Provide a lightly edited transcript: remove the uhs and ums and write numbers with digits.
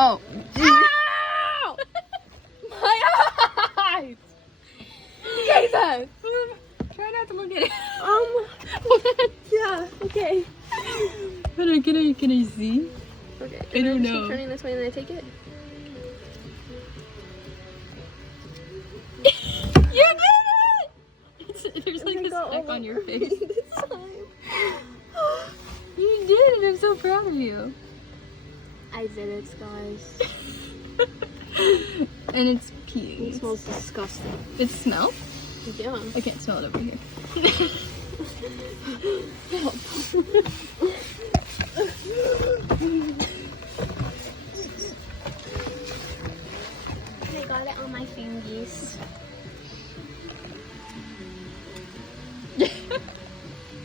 Oh. Ow! My eyes! Jayda! Try not to look at it. Yeah, okay. Can I see? Okay, I don't just know. keep turning this way and then I take it. You did it! There's like a got speck all on your over me face. this time. You did it! I'm so proud of you. I did it, guys. And it's peeing. It smells disgusting. It smells? Yeah. I can't smell it over here.